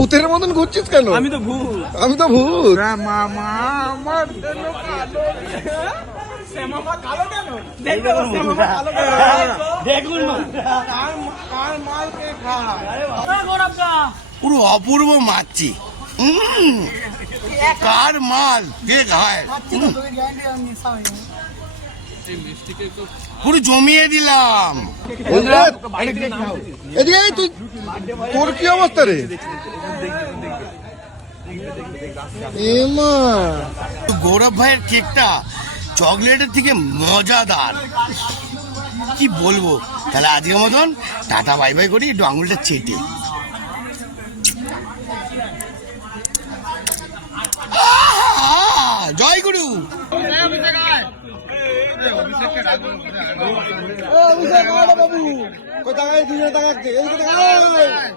ভূতের মতন ঘুরছিস কেন? আমি তো ভূত। আমি তো ভূত। মামা আমার জন্য কালো শ্যামামা কালো কেন? দেখবে ওর শ্যামামা কালো কেন? দেখুন কার মালকে খায়। আরে বাবা পুরো অপূর্ব মাছি। কার মাল কে খায়? পুরো জমিয়ে দিলাম। এদিকে আয় তুই, তোর কি অবস্থা রে? এমা গৌরব ভাইয়ের কেকটা চকলেটের থেকে মজাদার, কি বলবো। তাহলে আজকের মতন টাটা বাই বাই করি, একটু আঙুলটা চেটে। জয় গুরু। কোথায় দুজনে তাকাচ্ছে, এদিকে তাকায়।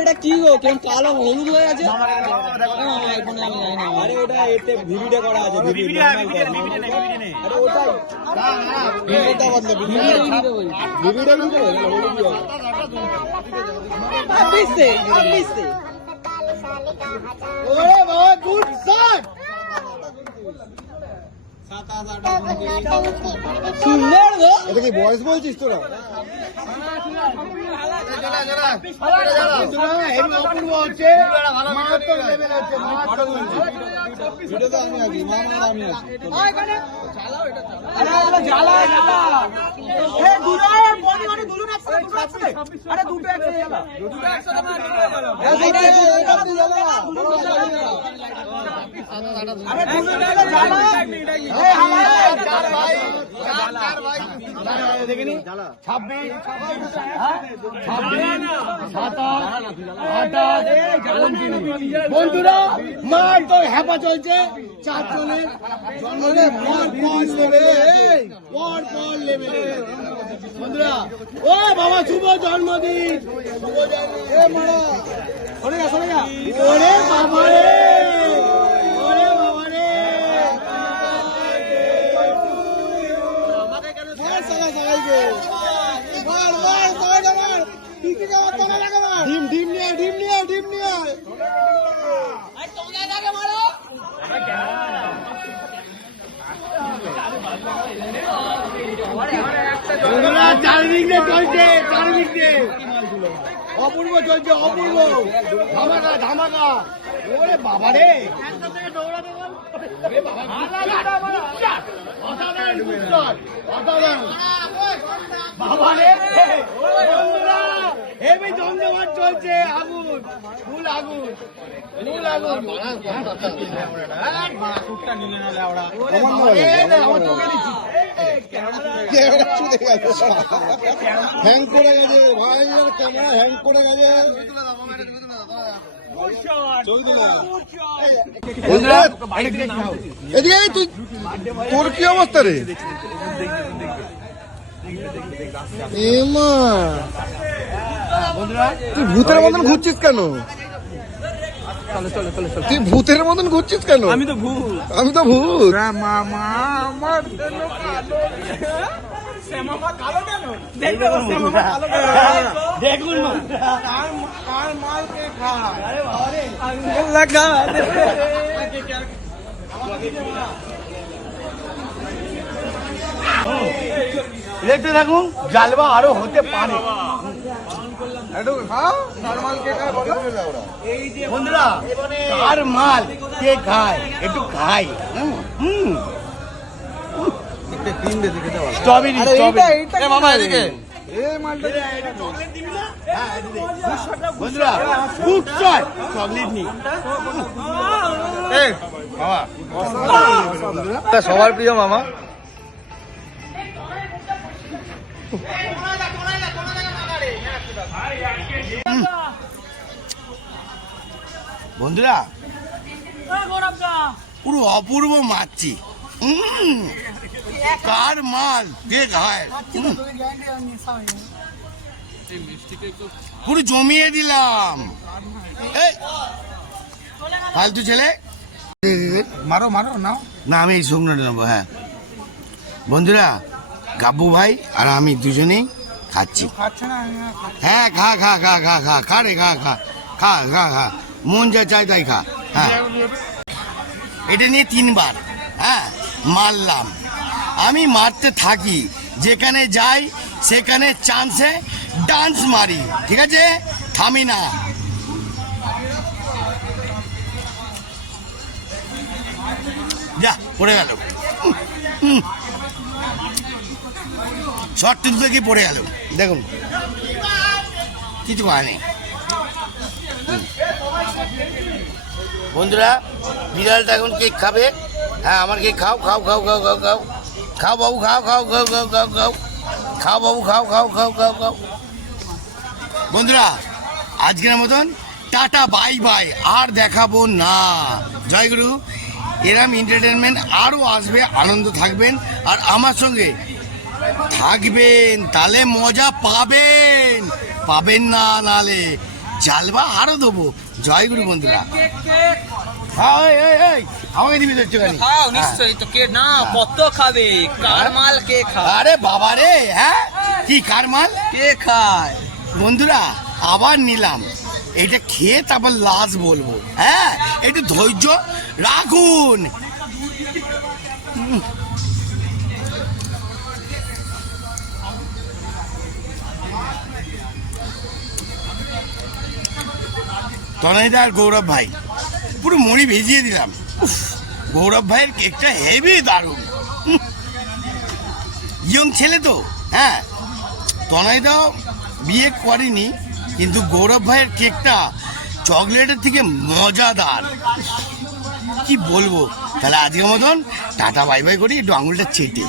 এটা কি গো, কেমন কালো হলুদ হয়ে আছে? আরে ওটা এতে ভিডিও করা আছে, ভিডিও আরে ওটাই এটা বদলে ভিডিও ওরে বাবা গুড শট, সুন্দর গো। এটা কি বয়স বলছিস তোরা? অপূর্ব হচ্ছে, মারাত্মক লেভেল হচ্ছে, মারাত্মক ভিডিওতে আমি আছি, মামা আমি আছি। আরে ওটা জ্বালা জ্বালা, এ দুটো বডি মানে দুটো একসাথে, আরে দুটো একসাথে জ্বালা, দুটো একসাথে মার জ্বালা, আরে দুটো জ্বালা, এ হালা ভাই দেখেনি 26 বন্ধুরা মার তো হ্যাপা চলছে, 4 জনের জন্মদিন পর লেভেলে বন্ধুরা। ও বাবা শুভ জন্মদিন, শুভ জন্মদিন। সরে যা ওরে বাবা রে, ওরে বাবা রে, ডিম নিয়ে চারিদিক দিয়ে চলছে, চারিদিক দিয়ে অপূর্ব চলছে, অপূর্ব ধামাকা ধামাকা। ওরে বাবা রে, বাবা রে, হেবি জমজমাট চলছে, আগুন ফুল আগুন ফুল আগুন। হ্যাং করে গেছে ভাই, ক্যামেরা হ্যাং করে গেছে। এদিকে আয় তুই, তোর কি অবস্থা রে? এমা তুই ভূতের মতন ঘুরছিস কেন? তুই ভূতের মতন ঘুরছিস কেন? আমি তো ভূত। আমি তো ভূত। মামা আমার জন্য কালো শ্যামামা কালো কেন? দেখবে ওর শ্যামামা কালো কেন? দেখুন কার মালকে খায়। আরে বাবা রে, আঙ্গুল লাগা দেখতে থাকুন, জালবা আরো হতে পারে। বন্ধুরা কার মাল কে খায়, একটু খাই। স্ট্রবেরি মামা এদিকে বন্ধুরা ফুড শট চকলেট নি সবার প্রিয় মামা। বন্ধুরা পুরো অপূর্ব মাছি। কার মাল কে খায়? পুরো জমিয়ে দিলাম। ফালতু ছেলে, মারো মারো নাও না আমি এই শুকনোটা নেবো। হ্যাঁ বন্ধুরা গাব্বু ভাই আর আমি দুজনেই খাচ্ছি। খাচ্ছে না হ্যাঁ খা খা খা খা খা খা রে খা খা খা খা খা মন যা চাই তাই খা। হ্যাঁ এটা নিয়ে 3 বার হ্যাঁ মারলাম। আমি মারতে থাকি, যেখানে যাই সেখানে চান্সে ডান্স মারি, ঠিক আছে, থামি না। যা পড়ে গেল, শর্ট তুলতে গিয়ে পড়ে গেল। দেখুন কিছু হয়নি। বন্ধুরা বিড়ালটা এখন কেক খাবে। হ্যাঁ আমার কেক খাও খাও খাও খাও খাও খাও খাও বাবু খাও খাও খাও খাও খাও খাও খাও বাবু খাও খাও খাও খাও খাও। বন্ধুরা আজকের মতন টাটা বাই বাই, আর দেখাবো না। জয়গুরু। এরম এন্টারটেনমেন্ট আরও আসবে, আনন্দ থাকবেন আর আমার সঙ্গে থাকবেন, তাহলে মজা পাবেন, পাবেন না নালে জালবা আরও দেবো। জয়গুরু বন্ধুরা। আমাকে দিবি তো একটুখানি। খাও নিশ্চয়ই তো। কে না কত খাবে, কার মাল কে খায়? আরে বাবা রে, হ্যাঁ কি কার মাল কে খায়? বন্ধুরা আবার নিলাম, এটা খেয়ে তারপর লাস্ট বলবো। হ্যাঁ একটু ধৈর্য রাখুন। তনয়দা আর গৌরব ভাই পুরো মুড়ি ভেজিয়ে দিলাম। উফ, গৌরব ভাইয়ের কেকটা হেভি দারুণ। ইয়ং ছেলে তো। হ্যাঁ তনয়দাও বিয়ে করেনি, কিন্তু গৌরব ভাইয়ের কেকটা চকলেটের থেকে মজাদার। কি বলবো, তাহলে আজকের মতন টাটা বাই বাই করি, একটু আঙুলটা চেটে।